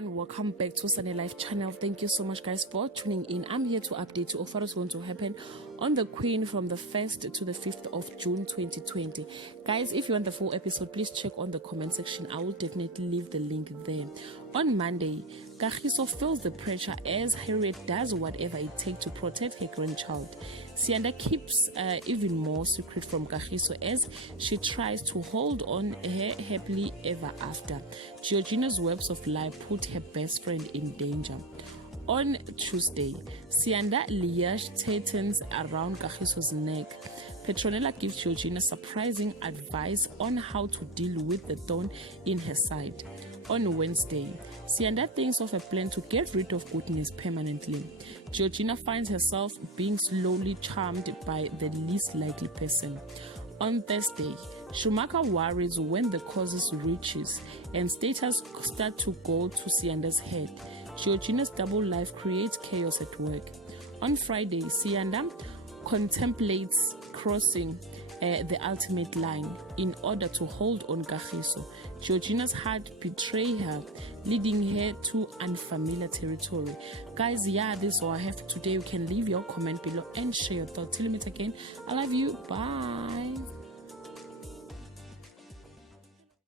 everyone, welcome back to Sunny Life channel. Thank you so much guys for tuning in. I'm here to update you of what is going to happen on the Queen from the 1st to the 5th of June 2020. Guys, if you want the full episode, please check on the comment section. I will definitely leave the link there. On Monday, Kagiso feels the pressure as Harriet does whatever it takes to protect her grandchild. Sianda keeps even more secret from Kagiso as she tries to hold on her happily ever after. Georgina's webs of lie put her best friend in danger. On Tuesday, Sianda Liash tightens around Kagiso's neck. Petronella gives Georgina surprising advice on how to deal with the thorn in her side. On Wednesday, Sianda thinks of a plan to get rid of goodness permanently. Georgina finds herself being slowly charmed by the least likely person. On Thursday, Schumacher worries when the causes reaches and status start to go to Sianda's head. Georgina's double life creates chaos at work. On Friday, Sianda contemplates crossing the ultimate line in order to hold on Kagiso. Georgina's heart betrays her, leading her to unfamiliar territory. Guys, yeah, this is all I have today. You can leave your comment below and share your thoughts. Till we meet again, I love you. Bye.